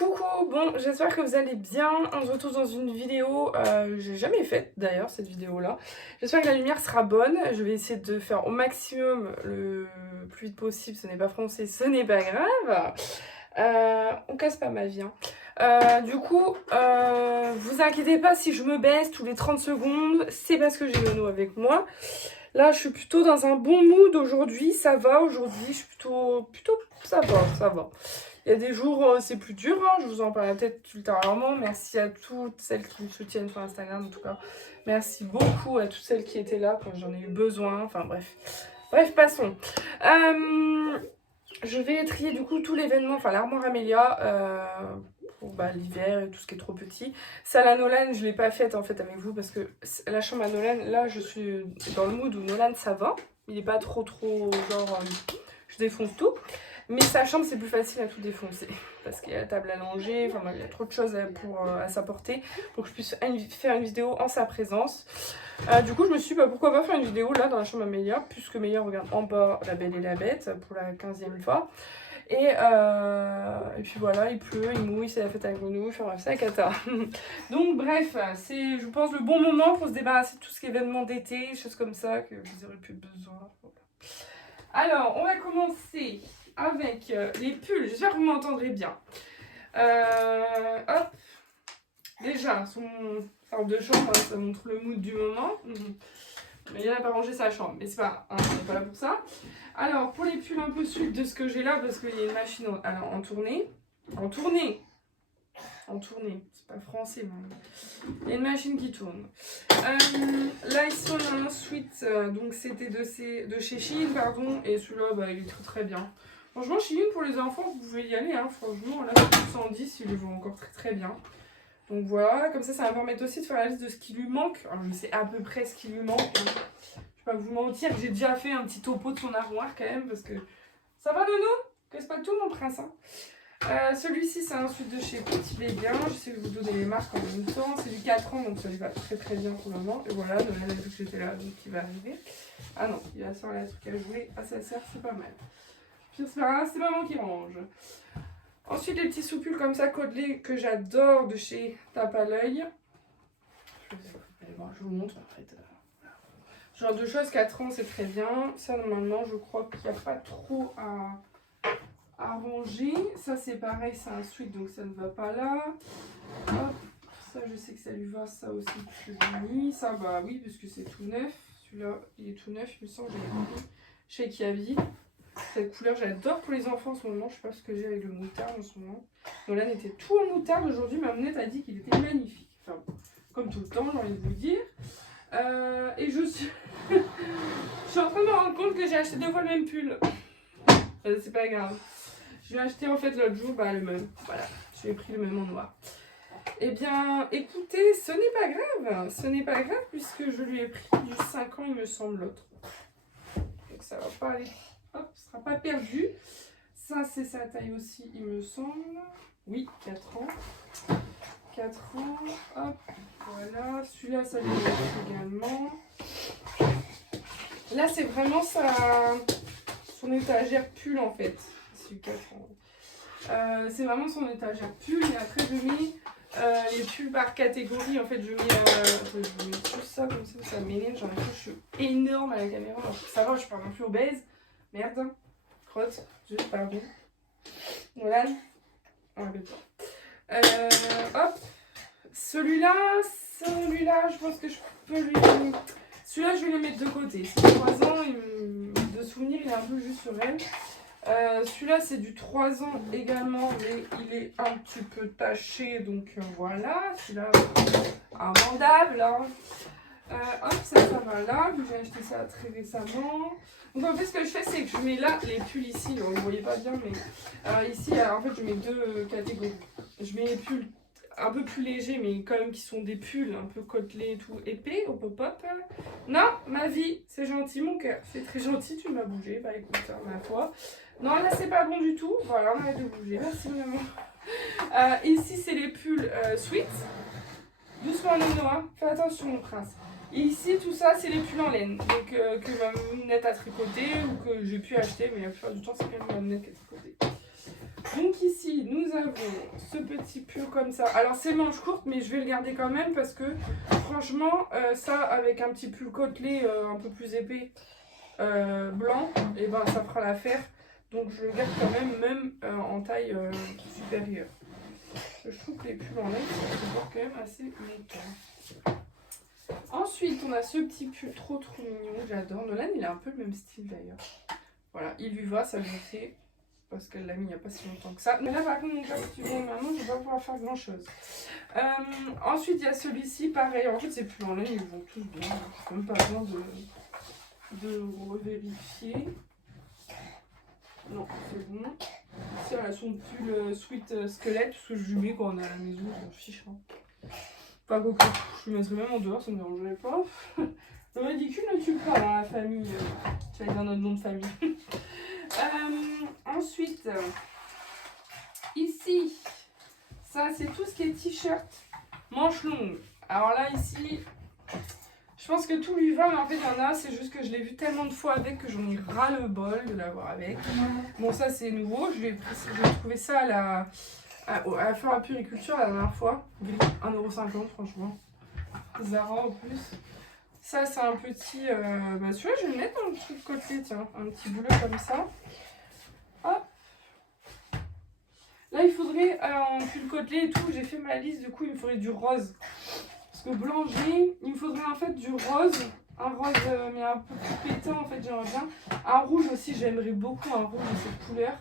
Coucou, bon j'espère que vous allez bien, on se retrouve dans une vidéo, j'ai jamais faite d'ailleurs cette vidéo là. J'espère que la lumière sera bonne, je vais essayer de faire au maximum le plus vite possible, ce n'est pas français, ce n'est pas grave. On casse pas ma vie hein. Du coup, vous inquiétez pas si je me baisse tous les 30 secondes, c'est parce que j'ai Nono avec moi. Là je suis plutôt dans un bon mood aujourd'hui, ça va aujourd'hui, je suis plutôt ça va. Il y a des jours, c'est plus dur, hein, je vous en parlerai peut-être ultérieurement. Merci à toutes celles qui me soutiennent sur Instagram, en tout cas. Merci beaucoup à toutes celles qui étaient là quand j'en ai eu besoin. Enfin, bref. Bref, passons. Je vais trier, du coup, tout l'événement, enfin, l'armoire Amélia, pour l'hiver et tout ce qui est trop petit. Celle à Nolan, je ne l'ai pas faite, en fait, avec vous, parce que la chambre à Nolan, là, je suis dans le mood où Nolan, ça va. Il n'est pas trop, genre, je défonce tout. Mais sa chambre, c'est plus facile à tout défoncer. Parce qu'il y a la table à langer, enfin il y a trop de choses à sa portée pour que je puisse faire une vidéo en sa présence. Du coup, je me suis dit, pourquoi pas faire une vidéo là dans la chambre à Mélia, puisque Mélia regarde en bas La Belle et la Bête pour la 15e fois. Et puis voilà, il pleut, il mouille, c'est la fête avec nous, enfin bref, c'est la cata. Donc bref, c'est je pense le bon moment pour se débarrasser de tout ce qui est événement d'été, choses comme ça que vous n'aurez plus besoin. Alors, on va commencer avec les pulls. J'espère que vous m'entendrez bien. Hop. Déjà, son salle de chambre, ça montre le mood du moment. Mais il n'a pas rangé sa chambre. Mais c'est pas, on n'est pas là pour ça. Alors, pour les pulls un peu suite de ce que j'ai là, parce qu'il y a une machine en tournée. C'est pas français, mais il y a une machine qui tourne. Là, ici, on a un sweat, donc c'était de chez Shein, pardon, et celui-là, il est très très bien. Franchement, Shein, pour les enfants, vous pouvez y aller, hein, franchement, là, 110, il le vend encore très très bien. Donc voilà, comme ça va me permettre aussi de faire la liste de ce qui lui manque. Alors, je sais à peu près ce qui lui manque. Hein. Je vais pas vous mentir, j'ai déjà fait un petit topo de son armoire quand même, parce que ça va, Nono? Casse pas tout, mon prince, hein. Celui-ci c'est un sweat de chez Petit Béguin, j'essaie de vous donner les marques en même temps, c'est du 4 ans donc ça lui va très très bien pour le moment. Et voilà, Noël a vu que j'étais là donc il va arriver. Ah non, il va sortir la truc à jouer à sa sœur, c'est pas mal. Puis c'est pas grave, c'est maman qui range. Ensuite les petits soupules comme ça côtelés que j'adore de chez Tape à l'œil. Je vous montre en fait. Ce genre de choses, 4 ans c'est très bien. Ça normalement je crois qu'il n'y a pas trop à ranger. Ça c'est pareil, c'est un sweat donc ça ne va pas là. Hop, ça je sais que ça lui va, ça aussi je l'ai mis. Ça bah oui parce que c'est tout neuf. Celui-là il est tout neuf, il me semble, j'ai pris chez Kiavi. Cette couleur j'adore pour les enfants en ce moment, je sais pas ce que j'ai avec le moutarde en ce moment. Nolan était tout en moutarde aujourd'hui, ma monette a dit qu'il était magnifique. Enfin comme tout le temps j'ai envie de vous dire. Et je suis en train de me rendre compte que j'ai acheté 2 fois le même pull. C'est pas grave. Je l'ai acheté en fait l'autre jour, le même. Voilà, j'ai pris le même en noir. Eh bien, écoutez, ce n'est pas grave. Ce n'est pas grave puisque je lui ai pris du 5 ans, il me semble, l'autre. Donc ça va pas aller. Hop, ce sera pas perdu. Ça, c'est sa taille aussi, il me semble. Oui, 4 ans. 4 ans. Hop, voilà. Celui-là, ça lui est également. Là, c'est vraiment son étagère pull en fait. C'est vraiment son étagère pull et après je mets les pulls par catégorie. En fait je mets tout ça comme ça m'énerve. J'ai l'impression que je suis énorme à la caméra. Alors, ça va, je suis pas non plus obèse. Merde, crotte, juste pardon. Voilà. Hop. Celui-là, je pense que je peux lui. Celui-là, je vais le mettre de côté. C'est 3 ans, de souvenir, il est un peu juste sur elle. Celui-là, c'est du 3 ans également, mais il est un petit peu taché, donc voilà. Celui-là, invendable. Hein. Hop, ça va là. J'ai acheté ça très récemment. Donc en fait, ce que je fais, c'est que je mets là les pulls ici. Vous ne voyez pas bien, mais ici, en fait, je mets 2 catégories. Je mets les pulls un peu plus légers, mais quand même qui sont des pulls un peu côtelés et tout, épais, au pop-up. Non, ma vie, c'est gentil, mon cœur. C'est très gentil, tu m'as bougé. Bah écoute, ma foi. Non, là, c'est pas bon du tout. Voilà, on arrête de bouger. Merci, maman. Ici, c'est les pulls sweat. Doucement, Nono, hein. Fais attention, mon prince. Et ici, tout ça, c'est les pulls en laine. Donc, que ma mounette a tricoté ou que j'ai pu acheter, mais la plupart du temps, c'est quand même ma mounette qui a tricoté. Donc ici, nous avons ce petit pull comme ça. Alors c'est manche courte, mais je vais le garder quand même parce que franchement, ça avec un petit pull côtelé un peu plus épais, blanc, et ben ça fera l'affaire. Donc je le garde quand même en taille supérieure. Je trouve que les pulls en laine, c'est quand même assez longtemps. Ensuite, on a ce petit pull trop mignon, j'adore. Nolan, il a un peu le même style d'ailleurs. Voilà, il lui va, ça le fait. Parce qu'elle l'a mis il n'y a pas si longtemps que ça. Mais là, par contre, donc là, si tu viens maintenant, je ne vais pas pouvoir faire grand chose. Ensuite, il y a celui-ci, pareil. En fait, c'est plus en laine, ils vont tous bien. Je n'ai même pas besoin de revérifier. Non, c'est bon. Ici, elle a son pull sweat squelette, parce que je lui mets quand on est à la maison, je m'en fiche. Hein. Pas beaucoup. Je le mettrais même en dehors, ça ne me dérangerait pas. Le ridicule ne tue pas dans la famille. Tu vas dire notre nom de famille. Ensuite, ici, ça c'est tout ce qui est t-shirt, manches longues. Alors là, ici, je pense que tout lui va, mais en fait, il y en a, c'est juste que je l'ai vu tellement de fois avec que j'en ai ras le bol de l'avoir avec. Bon, ça c'est nouveau, je vais trouver ça à la fin à Puriculture la dernière fois. 1,50 € franchement. Zara en plus. Ça, c'est un petit. Bah, celui-là, je vais le mettre dans le truc côté, tiens. Un petit bleu comme ça. Hop. Là, il faudrait un pull côtelé et tout. J'ai fait ma liste, du coup, il me faudrait du rose. Parce que blanc, il me faudrait en fait du rose. Un rose, mais un peu plus pétant, en fait, j'aimerais bien. Un rouge aussi, j'aimerais beaucoup un rouge de cette couleur.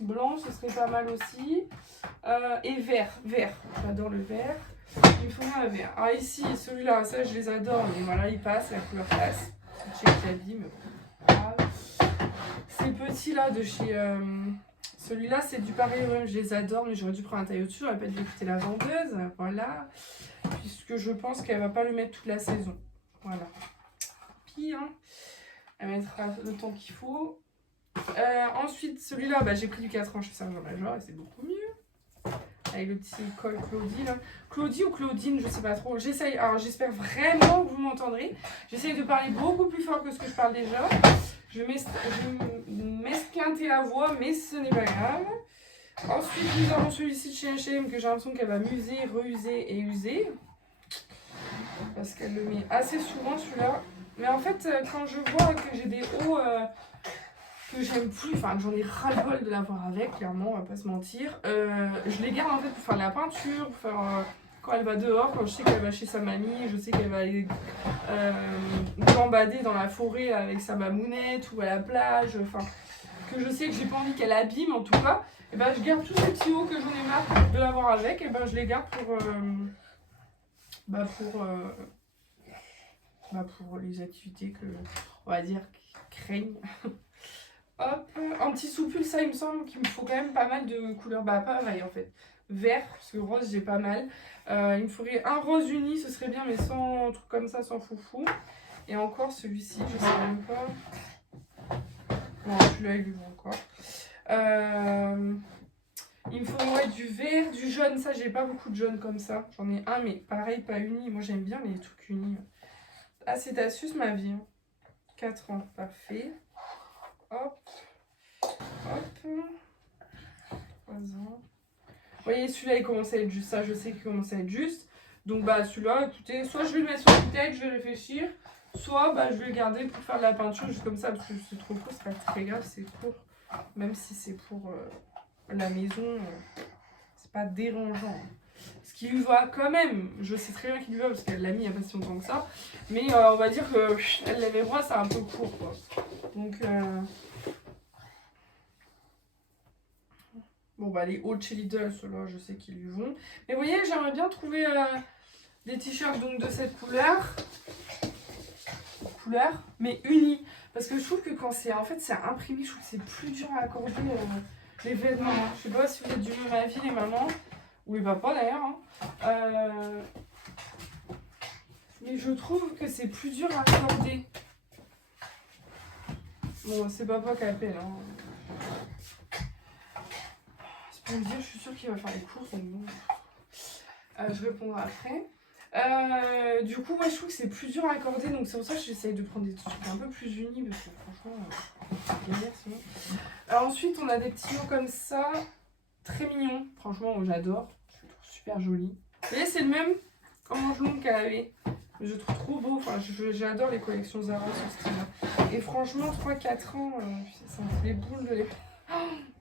Blanc, ce serait pas mal aussi. Et vert. J'adore le vert. Il me faudrait un vert. Alors ici, celui-là, ça je les adore, mais voilà, il passe, la couleur passe. C'est chez Kaby, mais bon. Ces petits-là de chez... celui-là, c'est du pareil, je les adore, mais j'aurais dû prendre un taille au-dessus, j'aurais pas dû écouter la vendeuse, voilà. Puisque je pense qu'elle va pas le mettre toute la saison. Voilà. Puis, hein, elle mettra le temps qu'il faut. Ensuite, celui-là, bah, j'ai pris du 4 ans chez Sergent Major et c'est beaucoup mieux. Avec le petit col Claudie là. Claudie ou Claudine, je sais pas trop. J'essaye, alors j'espère vraiment que vous m'entendrez. J'essaye de parler beaucoup plus fort que ce que je parle déjà. Je vais m'esquinter la voix, mais ce n'est pas grave. Ensuite, nous avons celui-ci de chez H&M que j'ai l'impression qu'elle va m'user, reuser et user. Parce qu'elle le met assez souvent celui-là. Mais en fait, quand je vois que j'ai des hauts... que j'aime plus, enfin que j'en ai ras-le-bol de l'avoir avec, clairement, on va pas se mentir. Je les garde en fait pour faire de la peinture, pour faire quand elle va dehors, quand je sais qu'elle va chez sa mamie, je sais qu'elle va aller gambader dans la forêt avec sa mamounette ou à la plage, enfin que je sais que j'ai pas envie qu'elle abîme en tout cas. Et ben je garde tous ces petits hauts que j'en ai marre de l'avoir avec, et ben je les garde pour les activités que on va dire craignent. Hop, un petit soupule, ça il me semble qu'il me faut quand même pas mal de couleurs, bah pareil en fait, vert, parce que rose j'ai pas mal, il me faudrait un rose uni, ce serait bien mais sans truc comme ça, sans foufou, et encore celui-ci, je sais même pas, non celui-là il lui va encore, il me faudrait du vert, du jaune, ça j'ai pas beaucoup de jaune comme ça, j'en ai un mais pareil pas uni, moi j'aime bien les trucs unis, ah c'est ta suce ma vie, 4 ans, parfait. Hop, hop, 3 ans. Vous voyez, celui-là, il commence à être juste. Ça, je sais qu'il commence à être juste. Donc, bah, celui-là, écoutez, soit je vais le mettre sur la bouteille, je vais réfléchir. Soit, bah, je vais le garder pour faire de la peinture, juste comme ça, parce que c'est trop court, c'est pas très grave, c'est court. Même si c'est pour la maison, c'est pas dérangeant. Ce qui lui va quand même, je sais très bien qu'il lui va, parce qu'elle l'a mis il n'y a pas si longtemps que ça. Mais on va dire que elle l'avait moi, c'est un peu court, quoi. Donc, bon, bah, les hauts de chez Lidl, ceux-là, je sais qu'ils lui vont. Mais vous voyez, j'aimerais bien trouver des t-shirts donc de cette couleur. Mais unis. Parce que je trouve que quand c'est imprimé, je trouve que c'est plus dur à accorder les vêtements. Je sais pas si vous êtes du même avis, les mamans. Ou les papas d'ailleurs. Hein. Mais je trouve que c'est plus dur à accorder. Bon, c'est papa qui appelle. Hein. C'est pour me dire, je suis sûre qu'il va faire les courses. Donc bon. Je répondrai après. Du coup, moi je trouve que c'est plus dur à accorder. Donc c'est pour ça que j'essaye de prendre des trucs un peu plus unis. Parce que franchement, Alors ensuite, on a des petits mots comme ça, très mignons. Franchement, j'adore. Je le trouve super joli. Vous voyez, c'est le même en manche longue qu'elle avait. Je le trouve trop beau. Enfin, j'adore les collections Zara sur ce style-là. Et franchement, 3-4 ans, ça me fait les boules de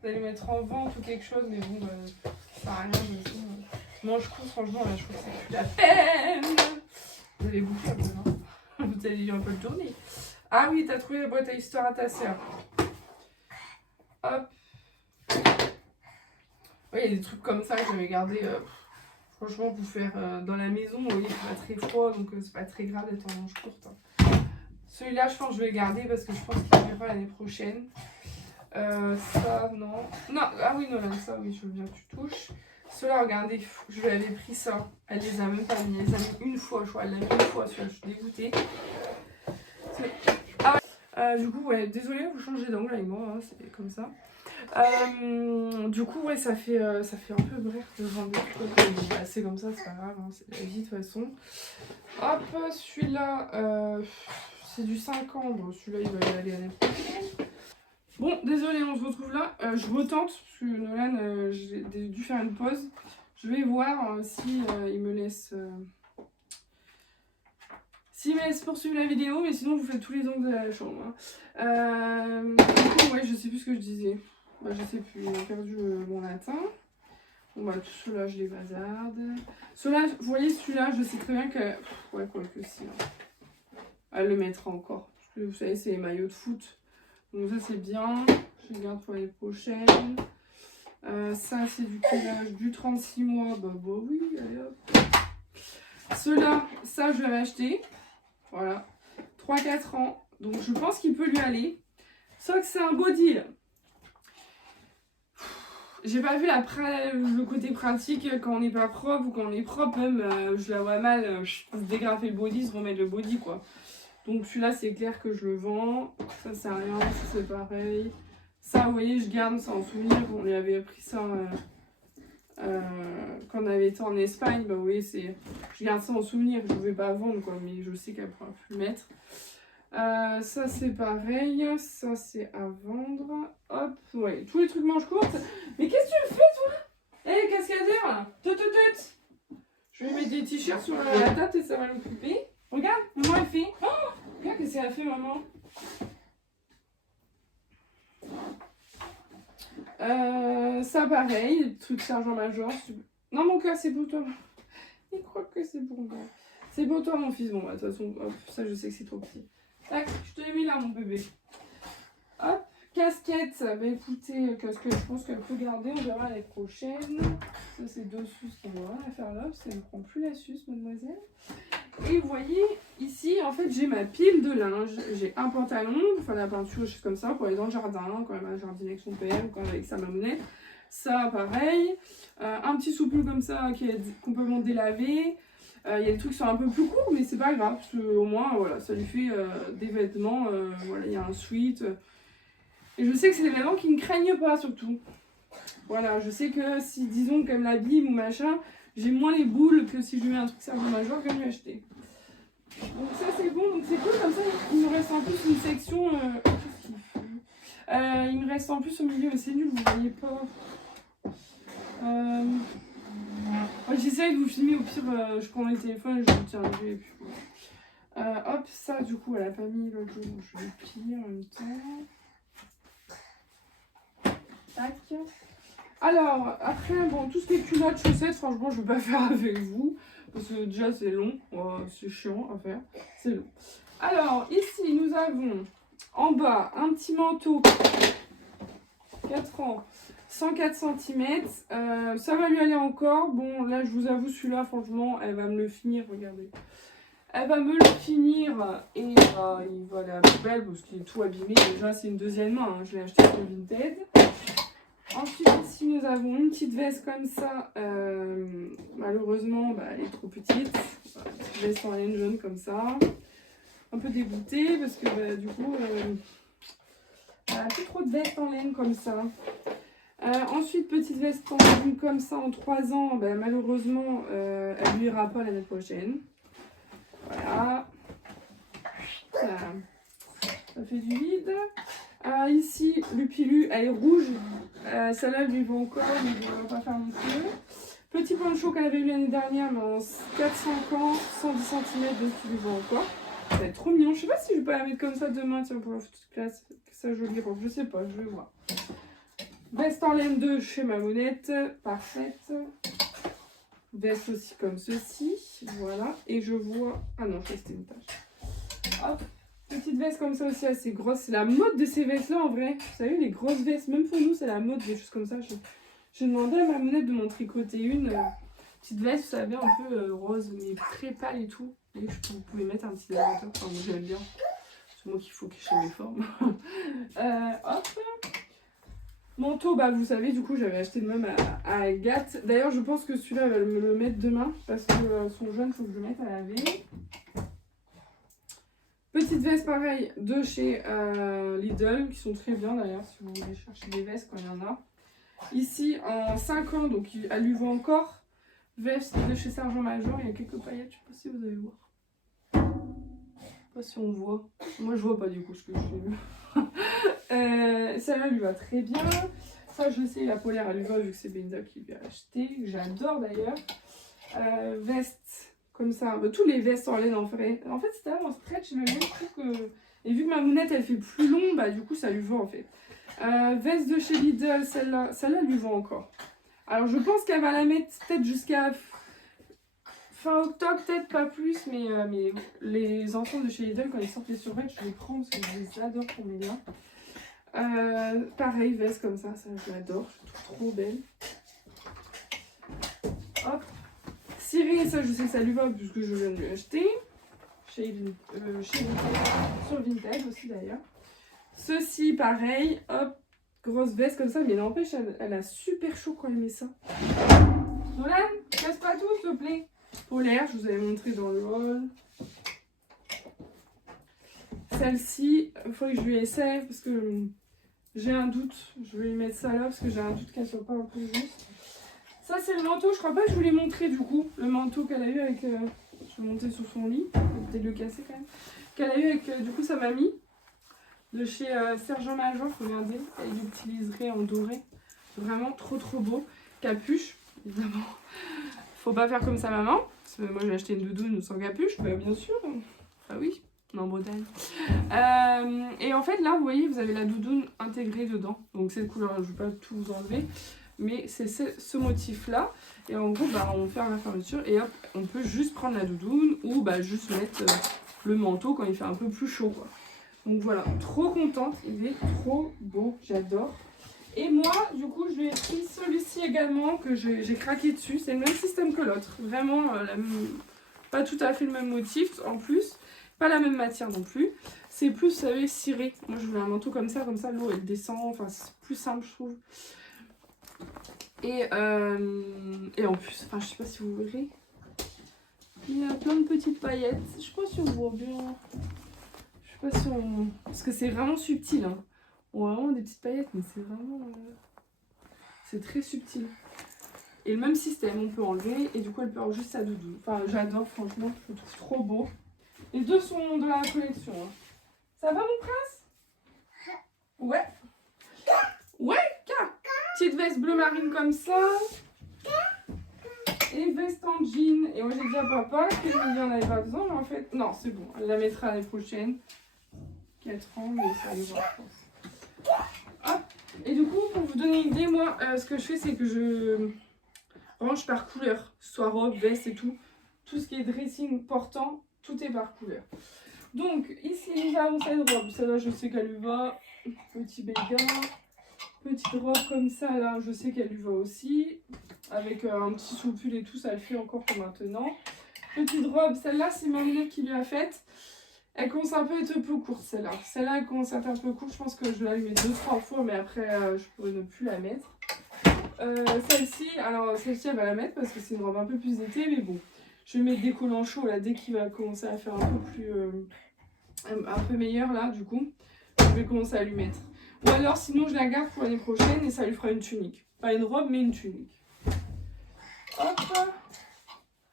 les mettre en vente ou quelque chose. Mais bon, ça sert à rien de tout. Manche courte, franchement, là, je trouve que c'est plus la peine. Vous allez bouffer un peu, non? Vous allez un peu le tourner. Ah oui, t'as trouvé la boîte à histoire à ta sœur. Hop. Oui, il y a des trucs comme ça que j'avais gardé, franchement, pour faire dans la maison. Vous voyez, c'est pas très froid, donc c'est pas très grave d'être en manche courte. Celui-là, je pense que je vais le garder parce que je pense qu'il ne pas l'année prochaine. Ça, non. Non, ah oui, Nolan, ça, oui, je veux bien que tu touches. Ceux-là, regardez, je lui avais pris ça. Elle les a même pas mis. Elle les a mis une fois, je crois. Elle l'a mis une fois, celui-là, je suis dégoûtée. Ah ouais. Du coup, ouais, désolée, vous changez d'angle avec moi, hein, c'est comme ça. Du coup, ouais, ça fait un peu bref de vendre des trucs. Bon, bah, c'est comme ça, c'est pas grave, hein, c'est la vie de toute façon. Hop, celui-là, c'est du 5 ans. Bon, celui-là, il va y aller l'année prochaine. Bon, désolé, on se retrouve là. Je retente, parce que Nolan, j'ai dû faire une pause. Je vais voir si il me laisse. S'il me laisse poursuivre la vidéo, mais sinon vous faites tous les angles de la chambre. Hein. Du coup, ouais, je sais plus ce que je disais. Bah, je sais plus, j'ai perdu mon latin. Bon, bah, tout ceux-là, je les bazarde. Ceux-là, vous voyez, celui-là, je sais très bien que. Ouais, quoi que si. Hein. Elle le mettra encore. Parce que vous savez, c'est les maillots de foot. Donc, ça, c'est bien. Je les garde pour les prochaines. Ça, c'est du quel âge? Du 36 mois. Bah, oui, allez hop. Ceux-là, ça, je vais m'acheter. Voilà. 3-4 ans. Donc, je pense qu'il peut lui aller. Sauf que c'est un beau deal. J'ai pas vu le côté pratique quand on n'est pas propre ou quand on est propre, même je la vois mal se dégrafer le body, se remettre le body quoi. Donc celui-là c'est clair que je le vends, ça sert à rien, ça c'est pareil. Ça vous voyez je garde sans souvenir, on lui avait pris ça quand on avait été en Espagne, bah vous voyez je garde ça en souvenir, je ne vais pas vendre quoi, mais je sais qu'elle pourra plus le mettre. Ça c'est pareil, ça c'est à vendre. Hop, ouais, tous les trucs manches courtes. Mais qu'est-ce que tu fais toi? Hé, cascadeur là, je vais mettre des t-shirts sur la table et ça va l'occuper. Regarde, maman elle fait. Oh, regarde qu'est-ce qu'elle a fait maman. Ça pareil, des trucs sergent-major. Non mon cœur c'est pour toi. Il croit que c'est pour moi. C'est pour toi mon fils. Bon bah de toute façon, hop, ça je sais que c'est trop petit. Tac, je te l'ai mis là mon bébé. Hop, casquette. Bah écoutez, casquette, je pense qu'elle peut garder, on verra l'année prochaine. Ça c'est deux suces qui vont rien à faire là, parce qu'elle ne prend plus la suce, mademoiselle. Et vous voyez, ici en fait j'ai ma pile de linge. J'ai un pantalon, enfin la peinture, des choses comme ça, pour aller dans le jardin, quand elle va jardiner avec son père, ou quand elle est avec sa mamounette. Ça pareil. Un petit soupel comme ça qui est complètement délavé. Il y a des trucs qui sont un peu plus courts, mais c'est pas grave, parce qu'au moins, voilà, ça lui fait des vêtements. Voilà, il y a un sweat. Et je sais que c'est des vêtements qui ne craignent pas, surtout. Voilà, je sais que si, disons, qu'elle l'abîme ou machin, j'ai moins les boules que si je lui mets un truc sergent-major que lui acheter. Donc ça, c'est bon, donc c'est cool, comme ça, il me reste en plus une section... il me reste en plus au milieu, mais c'est nul, vous voyez pas... J'essaye de vous filmer, au pire je prends le téléphone et je vous tiens et puis hop, ça du coup elle a pas mis l'autre jour, donc je vais le plier en même temps. Tac. Alors, après, bon, tout ce qui est culottes, chaussettes, franchement je ne vais pas faire avec vous, parce que déjà c'est long, c'est chiant à faire, c'est long. Alors, ici nous avons en bas un petit manteau, 4 ans. 104 cm, ça va lui aller encore. Bon, là, je vous avoue, celui-là, franchement, elle va me le finir. Regardez. Elle va me le finir et il va aller à la poubelle parce qu'il est tout abîmé. Déjà, c'est une deuxième main. Hein. Je l'ai acheté sur Vinted. Ensuite, ici, nous avons une petite veste comme ça. Malheureusement, bah, elle est trop petite. Voilà, une petite veste en laine jaune comme ça. Un peu dégoûtée parce que, bah, du coup, elle a plus trop de veste en laine comme ça. Ensuite, petite veste en laine comme ça en 3 ans, ben, malheureusement, elle lui ira pas l'année prochaine. Voilà. Ça fait du vide. Ici, Lupilu, elle est rouge. Celle-là, lui va encore, mais on va pas faire non plus. Petit poncho qu'elle avait eu l'année dernière, mais en 400 ans, 110 cm, donc il lui va encore. Ça va être trop mignon. Je sais pas si je vais pas la mettre comme ça demain, tiens, pour la photo de classe. Que ça jolie robe, je sais pas, je vais voir. Veste en laine de chez Mamonette, parfaite. Veste aussi comme ceci, voilà. Et je vois... Ah non, ça c'était une tache. Hop, petite veste comme ça aussi assez grosse. C'est la mode de ces vestes-là en vrai. Vous savez, les grosses vestes, même pour nous, c'est la mode des choses comme ça. J'ai demandé à Mamonette de m'en tricoter une petite veste, vous savez, un peu rose, mais très pâle et tout. Et vous pouvez mettre un petit décorateur. Enfin, moi j'aime bien. C'est moi qu'il faut cacher mes formes. Hop. Manteau, bah vous savez, du coup j'avais acheté le même à Agathe. D'ailleurs je pense que celui-là elle va me le mettre demain parce que son jaune il faut que je le mette à laver. Petite veste pareil de chez Lidl qui sont très bien d'ailleurs si vous voulez chercher des vestes quand il y en a. Ici en 5 ans, donc elle lui va encore. Veste de chez Sergent Major, il y a quelques paillettes, je sais pas si vous allez voir. Je sais pas si on voit. Moi je vois pas du coup ce que je fais. Celle-là lui va très bien. Ça, je sais, la polaire, elle lui va vu que c'est Benda qui lui a acheté. J'adore d'ailleurs. Veste comme ça. Bah, tous les vestes en laine en vrai. En fait, c'est tellement stretch le laine. Je trouve que. Et vu que ma mounette elle fait plus long, bah du coup, ça lui va en fait. Veste de chez Lidl, celle-là lui va encore. Alors, je pense qu'elle va la mettre peut-être jusqu'à fin octobre, peut-être pas plus. Mais les enfants de chez Lidl, quand ils sortent les survêtements, je les prends parce que je les adore pour mes liens. Pareil, veste comme ça je l'adore, je trouve trop belle. Hop, ciré, ça je sais que ça lui va puisque je viens de lui acheter. Chez Vintage, sur Vintage aussi d'ailleurs. Ceci pareil, hop, grosse veste comme ça, mais n'empêche, elle a super chaud quand elle met ça. Nolan, casse pas tout s'il te plaît. Polaire, je vous avais montré dans le haul. Celle-ci, il faut que je lui essaye parce que j'ai un doute. Je vais lui mettre ça là parce que j'ai un doute qu'elle soit pas un peu juste. Ça c'est le manteau, je crois pas que je vous l'ai montré du coup. Le manteau qu'elle a eu avec... je vais monter sur son lit, je vais peut-être le casser quand même. Qu'elle a eu avec du coup sa mamie. De chez Sergent Major, regardez. Elle l'utiliserait en doré. Vraiment trop beau. Capuche, évidemment. Faut pas faire comme sa maman. Parce que moi j'ai acheté une doudoune sans capuche, bah, bien sûr. Ah oui. En Bretagne. Et en fait là vous voyez vous avez la doudoune intégrée dedans. Donc cette couleur là je ne vais pas tout vous enlever. Mais c'est ce motif là. Et en gros bah, on ferme la fermeture et hop on peut juste prendre la doudoune. Ou bah, juste mettre le manteau quand il fait un peu plus chaud quoi. Donc voilà, trop contente. Il est trop beau, j'adore. Et moi du coup je lui ai pris celui-ci également que j'ai craqué dessus. C'est le même système que l'autre. Vraiment pas tout à fait le même motif en plus. Pas la même matière non plus. C'est plus, vous savez, ciré. Moi, je voulais un manteau comme ça l'eau, elle descend. Enfin, c'est plus simple, je trouve. Et en plus, enfin, je sais pas si vous verrez. Il y a plein de petites paillettes. Je sais pas si on voit bien. Je sais pas si on... Parce que c'est vraiment subtil. Hein. On a vraiment des petites paillettes, mais c'est vraiment... C'est très subtil. Et le même système, on peut enlever. Et du coup, elle peut avoir juste sa doudou. Enfin, j'adore, franchement. Je le trouve trop beau. Les deux sont dans la collection. Hein. Ça va mon prince? Ouais. Ouais, petite veste bleu marine comme ça. Et veste en jean. Et moi j'ai dit à papa qu'il n'en avait pas besoin. Mais en fait, non, c'est bon. Elle la mettra l'année prochaine. 4 ans, mais ça allait voir, je pense. Hop. Et du coup, pour vous donner une idée, moi, ce que je fais, c'est que je range par couleur. Soit robe, veste et tout. Tout ce qui est dressing portant. Tout est par couleur. Donc, ici, nous avons cette robe. Celle-là, je sais qu'elle lui va. Petit béguin. Petite robe comme ça, là, je sais qu'elle lui va aussi. Avec un petit soupul et tout, ça le fait encore pour maintenant. Petite robe, celle-là, c'est ma mère qui lui a faite. Elle commence un peu à être un peu courte, celle-là. Celle-là, elle commence à être un peu courte. Je pense que je vais la mettre 2-3 fois, mais après, je pourrais ne plus la mettre. Celle-ci, alors celle-ci, elle va la mettre parce que c'est une robe un peu plus d'été, mais bon. Je vais mettre des collants chauds là dès qu'il va commencer à faire un peu plus un peu meilleur là du coup. Je vais commencer à lui mettre. Ou alors sinon je la garde pour l'année prochaine et ça lui fera une tunique. Pas une robe mais une tunique. Hop.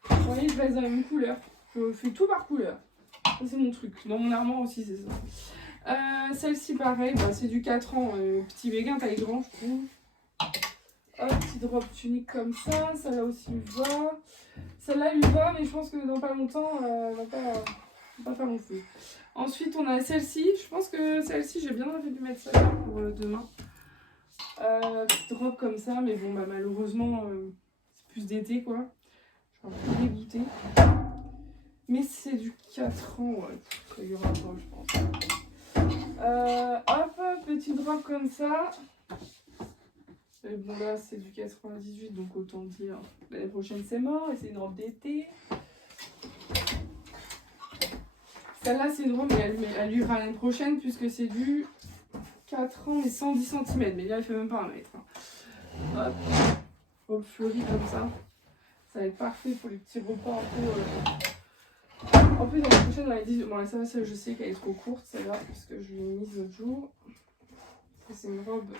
Vous voyez je reste dans la même couleur. Je fais tout par couleur. Ça c'est mon truc. Dans mon armoire aussi c'est ça. Celle-ci, pareil, bah, c'est du 4 ans, petit béguin, taille grand, je trouve. Hop, petit drop tunique comme ça. Celle-là aussi lui va. Celle-là lui va, mais je pense que dans pas longtemps, elle va pas faire mon feu. Ensuite, on a celle-ci. Je pense que celle-ci, j'ai bien envie de mettre celle-là pour demain. Petite robe comme ça, mais bon, bah, malheureusement, c'est plus d'été, quoi. Je suis un peu dégoûtée. Mais c'est du 4 ans, ouais, ça ira pas, je pense. Hop, petite robe comme ça. Et bon, là, c'est du 98, donc autant dire l'année prochaine, c'est mort. Et c'est une robe d'été. Celle-là, c'est une robe, mais elle ira l'année prochaine, puisque c'est du 4 ans et 110 cm. Mais là, il fait même pas 1 mètre. Hein. Hop, robe fleurie comme ça. Ça va être parfait pour les petits repas un peu. En plus, l'année prochaine, on m'a dit. Bon, ça, je sais qu'elle est trop courte, celle-là, parce que je l'ai mise l'autre jour. Ça, c'est une robe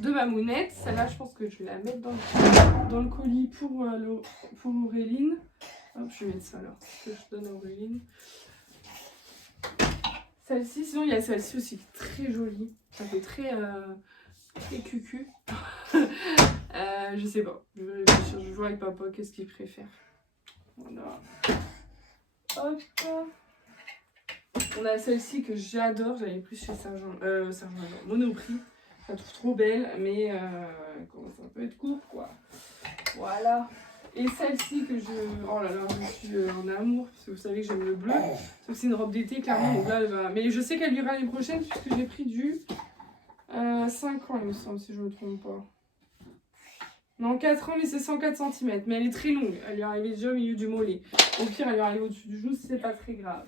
de Mamounette. Celle-là, je pense que je vais la mettre dans le colis pour Auréline. Hop, je vais mettre ça là, que je donne à Auréline. Celle-ci, sinon il y a celle-ci aussi qui est très jolie. Ça fait très cucu. Je sais pas. Je vais réfléchir. Je vois avec papa qu'est-ce qu'il préfère. Voilà. Hop. On a celle-ci que j'adore. J'avais pris chez Monoprix. Je la trouve trop belle, mais ça peut être court, quoi. Voilà. Et celle-ci que je... Oh là là, je suis en amour, parce que vous savez que j'aime le bleu. Sauf que c'est une robe d'été, clairement, donc là, elle va... Mais je sais qu'elle ira l'année prochaine, puisque j'ai pris du 5 ans, il me semble, si je ne me trompe pas. Non, 4 ans, mais c'est 104 cm. Mais elle est très longue. Elle lui est arrivée déjà au milieu du mollet. Au pire, elle lui est arrivée au-dessus du genou, c'est pas très grave.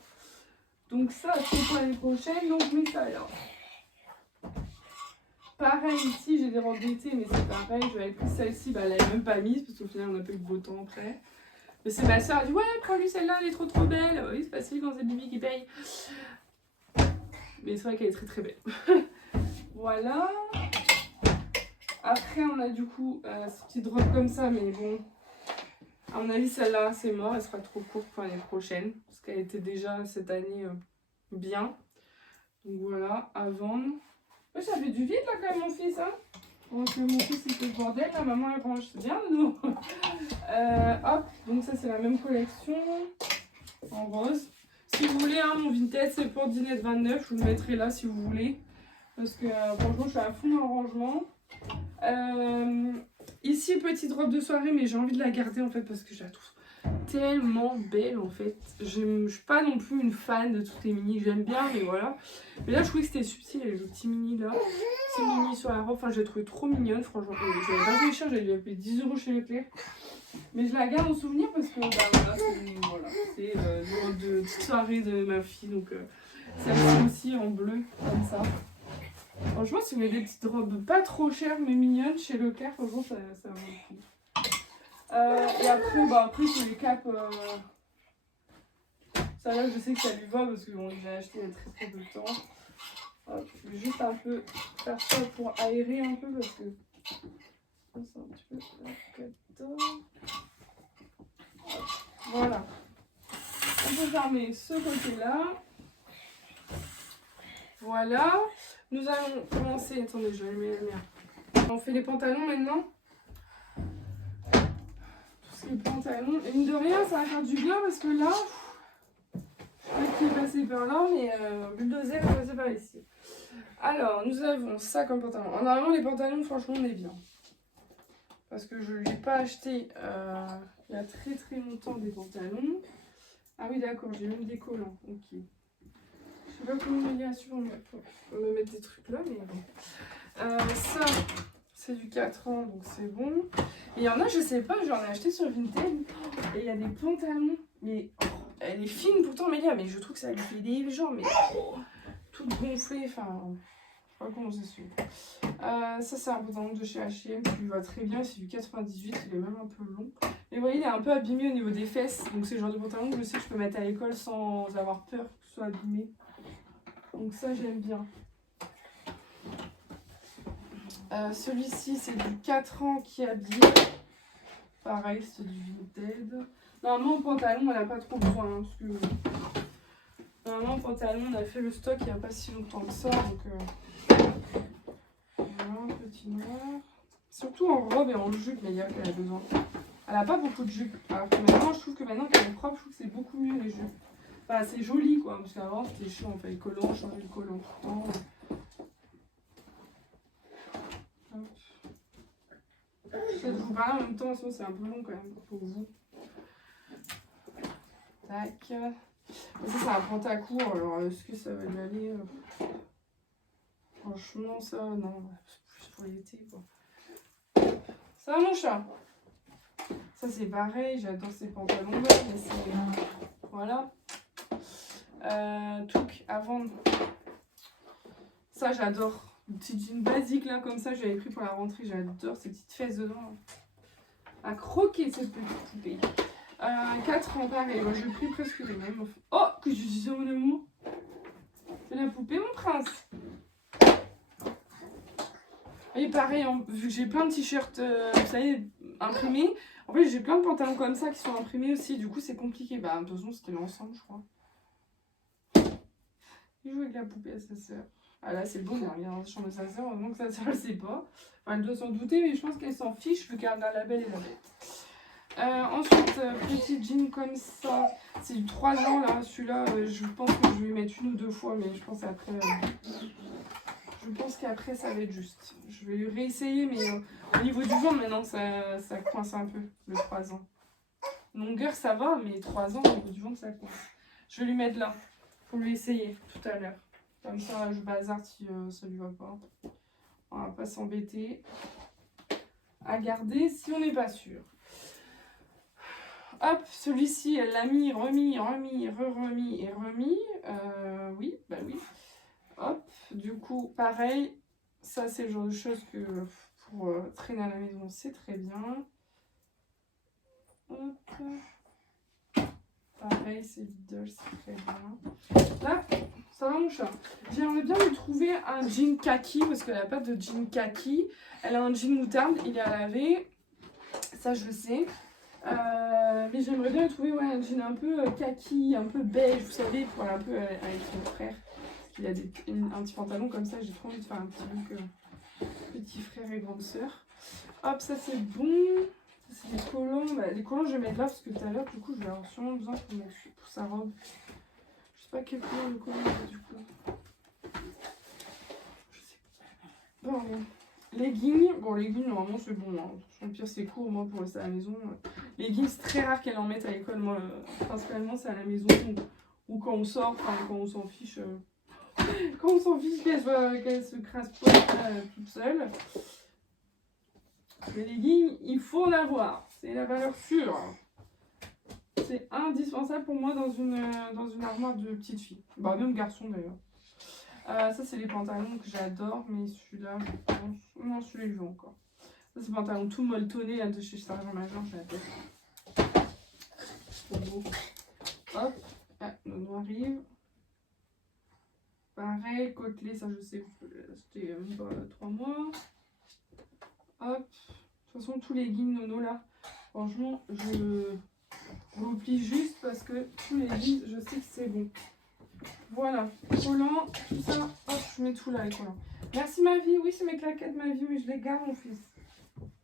Donc ça, c'est pour l'année prochaine, donc je mets ça là. Pareil ici, j'ai des robes d'été, mais c'est pareil. Je vais aller pris celle-ci, bah, elle l'avait même pas mise, parce qu'au final, on n'a pas eu de beau temps après. Mais c'est ma soeur, elle dit ouais, prends-lui celle-là, elle est trop trop belle. Oui, c'est facile quand c'est Bibi qui paye. Mais c'est vrai qu'elle est très très belle. Voilà. Après, on a du coup cette petite robe comme ça, mais bon, à mon avis, celle-là, c'est mort. Elle sera trop courte pour l'année prochaine, parce qu'elle était déjà cette année bien. Donc voilà, à vendre. Ouais, ça fait du vide là quand même, mon fils, hein. Donc mon fils il fait le bordel, la maman elle range, c'est bien nous. Hop, donc ça c'est la même collection en rose. Si vous voulez, hein, mon vintage c'est pour dîner de 29, je vous le mettrai là si vous voulez. Parce que franchement je suis à fond dans le rangement. Ici petite robe de soirée, mais j'ai envie de la garder en fait parce que je la trouve tellement belle en fait. Je suis pas non plus une fan de toutes les mini, j'aime bien mais voilà. Mais là je trouvais que c'était subtil, le petit mini là. Petit mini sur la robe, enfin je l'ai trouvée trop mignonne franchement. Je l'avais pas payé cher, j'avais payé 10 € chez Leclerc. Mais je la garde en souvenir parce que bah, voilà, c'est une robe de petite soirée de ma fille. Donc celle-ci aussi en bleu comme ça. Franchement si vous avez des petites robes pas trop chères mais mignonnes chez Leclerc, franchement ça vaut le coup. Et après c'est les capes. Ça là, je sais que ça lui va parce qu'on l'a acheté il y a très très peu de temps. Hop, je vais juste un peu faire ça pour aérer un peu parce que ça c'est un petit peu cadeau. Voilà. On peut fermer ce côté-là. Voilà. Nous allons commencer. Attendez, je vais allumer la lumière. On fait les pantalons maintenant. Les pantalons, et mine de rien ça va faire du bien parce que là je sais pas qui est passé par là mais bulldozer est passé par ici. Alors nous avons ça comme pantalon. Normalement les pantalons franchement on est bien parce que je ne lui ai pas acheté il y a très très longtemps des pantalons. Ah oui d'accord, j'ai même des collants, ok. Je sais pas comment il y a sur me mettre des trucs là mais bon. Ça c'est du 4 ans donc c'est bon. Et il y en a, je sais pas, j'en ai acheté sur Vinted. Et il y a des pantalons, mais elle est fine pourtant, mais je trouve que ça lui fait des jambes, mais toutes gonflées, enfin, je sais pas comment ça se fait. Ça, c'est un pantalon de chez H&M qui lui va très bien, c'est du 98, il est même un peu long. Mais vous voyez, il est un peu abîmé au niveau des fesses, donc c'est le genre de pantalon que je sais que je peux mettre à l'école sans avoir peur qu'il soit abîmé. Donc ça, j'aime bien. Celui-ci c'est du 4 ans qui habille. Pareil c'est du Vinted. Normalement, en pantalon, on n'a pas trop besoin. Hein, parce que... Normalement, en pantalon, on a fait le stock il n'y a pas si longtemps que ça. Donc, voilà, petit noir. Surtout en robe et en jupe, Léa, qu'elle a besoin. Elle n'a pas beaucoup de jupes. Alors que maintenant, je trouve que maintenant qu'elle est propre, je trouve que c'est beaucoup mieux les jupes. Enfin, c'est joli quoi. Parce qu'avant, c'était chiant. On fait le collant, changer le collant tout le temps. Je vais vous parler en même temps, sinon c'est un peu long quand même pour vous. Tac. Ça, c'est un pantacourt. Alors, est-ce que ça va y aller Franchement, ça, non. C'est plus pour l'été quoi. Ça va mon chat? Ça c'est pareil, j'adore ces pantalons là, mais c'est... Voilà. Touk à vendre. Ça j'adore. Une petite jean basique là comme ça, j'avais pris pour la rentrée, j'adore ces petites fesses dedans. À croquer cette petite poupée. 4 ans pareil, moi j'ai pris presque les mêmes. Oh, que je disais mon amour. C'est la poupée mon prince. Et pareil, hein, vu que j'ai plein de t-shirts, vous savez, imprimés. En fait, j'ai plein de pantalons comme ça qui sont imprimés aussi. Du coup, c'est compliqué. Bah, de toute façon, c'était l'ensemble, je crois. Il joue avec la poupée à sa sœur. Ah là, c'est bon, il vient dans la chambre de sa sœur. Heureusement que sa sœur, elle sait pas. Enfin, elle doit s'en douter, mais je pense qu'elle s'en fiche vu qu'elle regarde La Belle et la Bête. Ensuite, petit jean comme ça. C'est du 3 ans là. Celui-là, je pense que je vais lui mettre une ou deux fois, mais je pense après. Je pense qu'après ça va être juste. Je vais réessayer, mais au niveau du ventre, maintenant ça coince un peu, le 3 ans. Longueur ça va, mais 3 ans, au niveau du ventre, ça coince. Je vais lui mettre là, pour lui essayer tout à l'heure. Comme ça, je bazarde si ça lui va pas. On va pas s'embêter à garder si on n'est pas sûr. Hop, celui-ci, elle l'a mis, remis, remis et remis. Oui, bah oui. Hop, du coup, pareil, ça c'est le genre de choses que pour traîner à la maison, c'est très bien. Hop. Pareil, c'est Lidl, c'est très bien. Là, ça va mon chat. J'aimerais bien lui trouver un jean kaki, parce qu'elle n'a pas de jean kaki. Elle a un jean moutarde, il est à laver. Ça, je sais. Mais j'aimerais bien lui trouver ouais, un jean un peu kaki, un peu beige, vous savez, pour aller un peu avec son frère. Il y a un petit pantalon comme ça, j'ai trop envie de faire un petit look petit frère et grande sœur. Hop, ça c'est bon. Ça c'est des collants. Bah, les collants je vais mettre là parce que tout à l'heure, du coup, je vais avoir sûrement besoin pour sa robe. Je sais pas quel couleur le collant du coup. Je sais pas. Bon, leggings. Bon, leggings, normalement c'est bon. Hein. Son pire c'est court, moi pour rester à la maison. Leggings, c'est très rare qu'elle en mette à l'école. Moi, principalement, c'est à la maison ou quand on sort, enfin, quand on s'en fiche. Quand on s'en fiche qu'elle se crasse pas toute seule. Les leggings, il faut en avoir. C'est la valeur sûre. C'est indispensable pour moi dans une armoire de petite fille. Bah même garçon d'ailleurs. Ça c'est les pantalons que j'adore. Mais celui-là, je pense... Non, celui-là il joue encore. Ça c'est le pantalon tout molletonné là, de chez Sergent Major. J'adore. Trop beau. Hop. Ah, Nono arrive. Pareil, côtelé, ça je sais, c'était 3 mois. Hop. De toute façon, tous les leggings Nono là, franchement, je replie juste parce que tous les leggings, je sais que c'est bon. Voilà, collants, tout ça, hop, je mets tout là, les collants. Merci ma vie, oui, c'est mes claquettes ma vie, mais je les garde mon fils.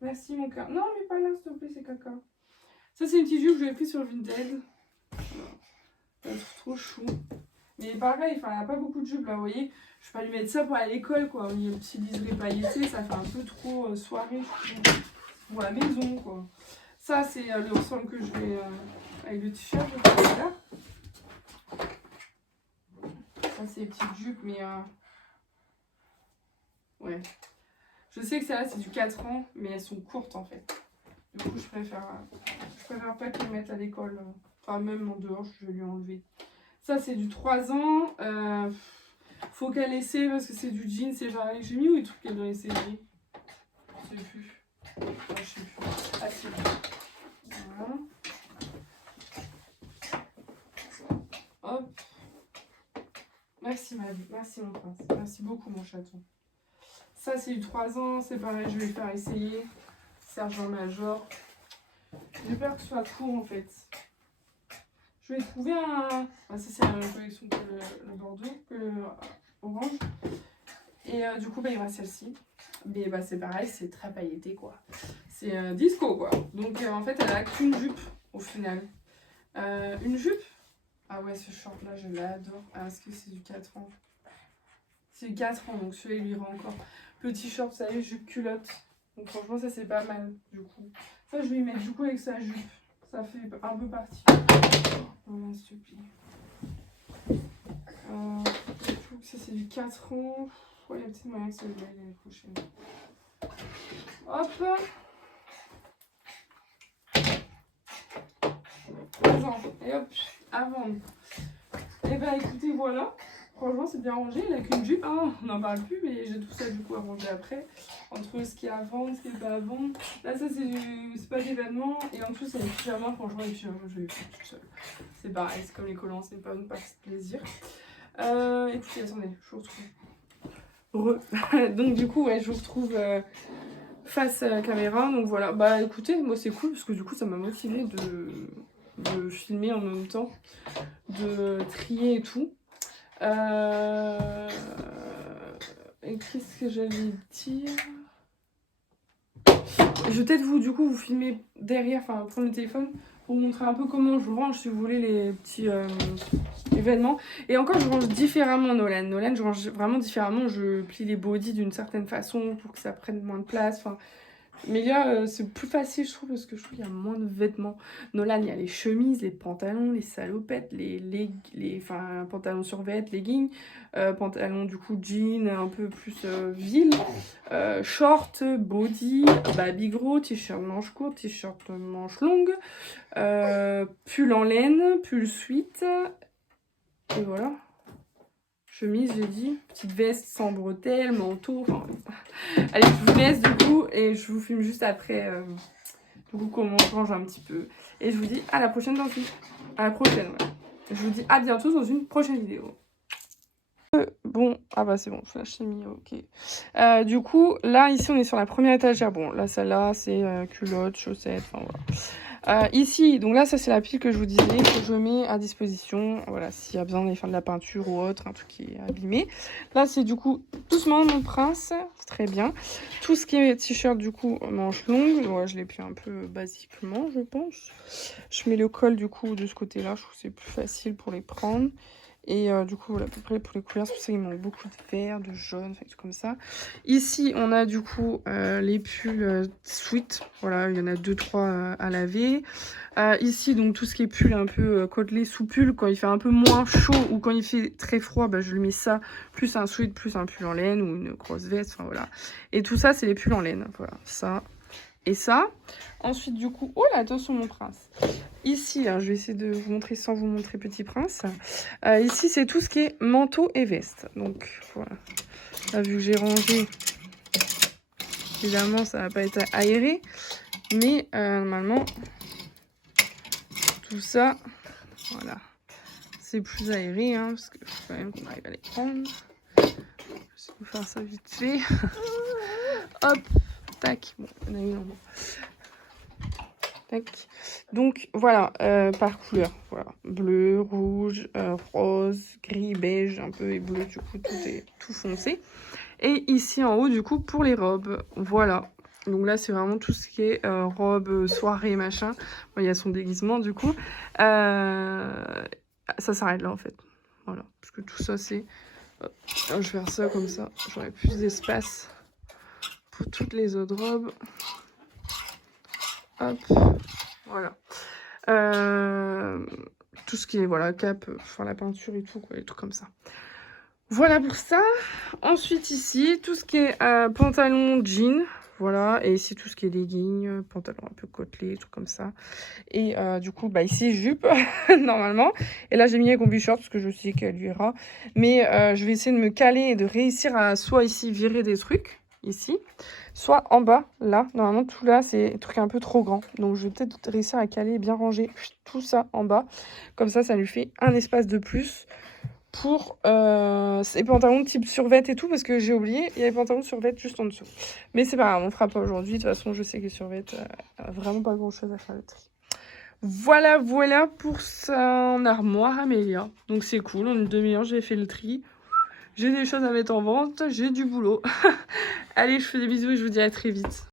Merci mon cœur. Non, mais pas là, s'il te plaît, c'est caca. Ça, c'est une petite jupe que j'avais pris sur Vinted. Voilà. Trop chou. Mais pareil, elle n'a pas beaucoup de jupes là, vous voyez. Je vais pas lui mettre ça pour aller à l'école quoi. Il y a un petit liseré pailleté, ça fait un peu trop soirée, je trouve. Pour la maison quoi. Ça, c'est le ensemble que je vais avec le t-shirt, je vais là. Ça, c'est les petites jupes, mais ouais. Je sais que celles-là, c'est du 4 ans, mais elles sont courtes en fait. Du coup, je préfère pas que les mettre à l'école. Enfin, même en dehors, je vais lui enlever. Ça, c'est du 3 ans. Faut qu'elle essaie parce que c'est du jean, c'est pareil. J'ai mis où les trucs qu'elle doit essayer? Je sais plus. Ah, je sais plus. Ah, c'est bon. Voilà. Hop. Merci ma vie. Merci mon prince. Merci beaucoup mon chaton. Ça, c'est du 3 ans. C'est pareil, je vais le faire essayer. Sergent Major. J'ai peur que ce soit court en fait. Je vais trouver un... Ah, ça, c'est la collection que le bordeaux, que le orange. Et du coup, bah, il y aura celle-ci. Mais bah, c'est pareil, c'est très pailleté, quoi. C'est disco, quoi. Donc, en fait, elle a qu'une jupe, au final. Une jupe? Ah ouais, ce short-là, je l'adore. Ah, est-ce que c'est du 4 ans? C'est du 4 ans, donc celui-là, il lui ira encore. Petit short, vous savez, jupe culotte. Donc, franchement, ça, c'est pas mal, du coup. Ça, je vais y mettre, du coup, avec sa jupe. Ça fait un peu partie. Voilà, s'il te plaît. Ça, c'est du 4 ans. Ouais, il y a peut-être moyen que ça aille l'année prochaine. Hop. 3 ans. Et hop, à vendre. Et bah écoutez, voilà. Franchement, c'est bien rangé. Il n'a qu'une jupe. Ah, on n'en parle plus, mais j'ai tout ça du coup à ranger après. Entre ce qui est à vendre, ce qui n'est pas à vendre. Là, ça, c'est pas d'événement. Et en plus, c'est les pyjamas. Franchement, les pyjamas, je vais les faire toute seule. C'est pareil, c'est comme les collants, c'est pas une partie de plaisir. Écoutez, attendez, je vous retrouve. Donc, du coup, ouais, je vous retrouve face à la caméra. Donc voilà, bah écoutez, moi c'est cool parce que du coup, ça m'a motivé de filmer en même temps, de trier et tout. Et qu'est-ce que j'allais dire? Je vais peut-être vous filmer derrière, enfin prendre le téléphone pour vous montrer un peu comment je range si vous voulez les petits événements. Et encore, je range différemment Nolan. Nolan, je range vraiment différemment. Je plie les bodys d'une certaine façon pour que ça prenne moins de place. Enfin, mais là, c'est plus facile, je trouve, parce que je trouve qu'il y a moins de vêtements. Nolan, il y a les chemises, les pantalons, les salopettes, enfin, pantalons survêtements, leggings, pantalons, du coup, jeans, un peu plus ville, short, body, baby gros, t-shirt manche courte, t-shirt manche longue, pull en laine, pull sweat, et voilà. Chemise, j'ai dit, petite veste sans bretelles, manteau, enfin... Allez, je vous laisse du coup et je vous filme juste après du coup comment je range un petit peu. Et je vous dis à la prochaine à la prochaine, ouais. Je vous dis à bientôt dans une prochaine vidéo. Bon, ah bah c'est bon, flash mis, ok. Du coup, là, ici, on est sur la première étagère. Bon, là, celle-là, c'est culottes, chaussettes, enfin voilà. Ici, donc là, ça c'est la pile que je vous disais, que je mets à disposition, voilà, s'il y a besoin d'aller faire de la peinture ou autre, un truc qui est abîmé. Là, c'est du coup, doucement mon prince, c'est très bien. Tout ce qui est t-shirt, du coup, manche longue, ouais, je l'ai pris un peu basiquement, je pense. Je mets le col, du coup, de ce côté-là, je trouve que c'est plus facile pour les prendre. Et du coup, voilà, à peu près pour les couleurs, c'est pour ça qu'il manque beaucoup de vert, de jaune, tout comme ça. Ici, on a du coup les pulls sweat. Voilà, il y en a 2-3 à laver. Ici, donc tout ce qui est pull un peu côtelé sous pull, quand il fait un peu moins chaud ou quand il fait très froid, bah, je lui mets ça, plus un sweat, plus un pull en laine ou une grosse veste. Enfin voilà. Et tout ça, c'est les pulls en laine. Voilà, ça et ça. Ensuite, du coup, oh là, attention mon prince. Ici, hein, je vais essayer de vous montrer sans vous montrer petit prince. Ici, c'est tout ce qui est manteau et veste. Donc, voilà. Là, vu que j'ai rangé, évidemment, ça va pas être aéré. Mais, normalement, tout ça, voilà. C'est plus aéré, hein, parce que faut quand même qu'on arrive à les prendre. Je vais vous faire ça vite fait. Hop, tac. Bon, on a eu un bon. Tac. Donc voilà, par couleur, voilà, bleu, rouge, rose, gris, beige, un peu et bleu, du coup tout est tout foncé. Et ici en haut, du coup, pour les robes, voilà. Donc là, c'est vraiment tout ce qui est robe, soirée, machin. Bon, il y a son déguisement, du coup. Ça s'arrête là, en fait. Voilà, parce que tout ça, c'est... Je vais faire ça comme ça, j'aurai plus d'espace pour toutes les autres robes. Hop, voilà. Tout ce qui est, voilà, cap, faire la peinture et tout, quoi, les trucs comme ça. Voilà pour ça. Ensuite, ici, tout ce qui est pantalon, jean, voilà. Et ici, tout ce qui est legging, pantalon un peu côtelé, tout comme ça. Et du coup, bah ici, jupe, normalement. Et là, j'ai mis un combi short parce que je sais qu'elle lui ira. Mais je vais essayer de me caler et de réussir à soit ici virer des trucs, ici, soit en bas, là. Normalement, tout là, c'est un truc un peu trop grand. Donc, je vais peut-être réussir à caler et bien ranger tout ça en bas. Comme ça lui fait un espace de plus pour ces pantalons type survêt et tout. Parce que j'ai oublié, il y a les pantalons survêt juste en dessous. Mais c'est pas grave, on fera pas aujourd'hui. De toute façon, je sais que les survêt, vraiment pas grand-chose à faire le tri. Voilà, voilà pour son armoire Amélia. Donc c'est cool, en une demi-heure j'ai fait le tri. J'ai des choses à mettre en vente, j'ai du boulot. Allez, je fais des bisous et je vous dis à très vite.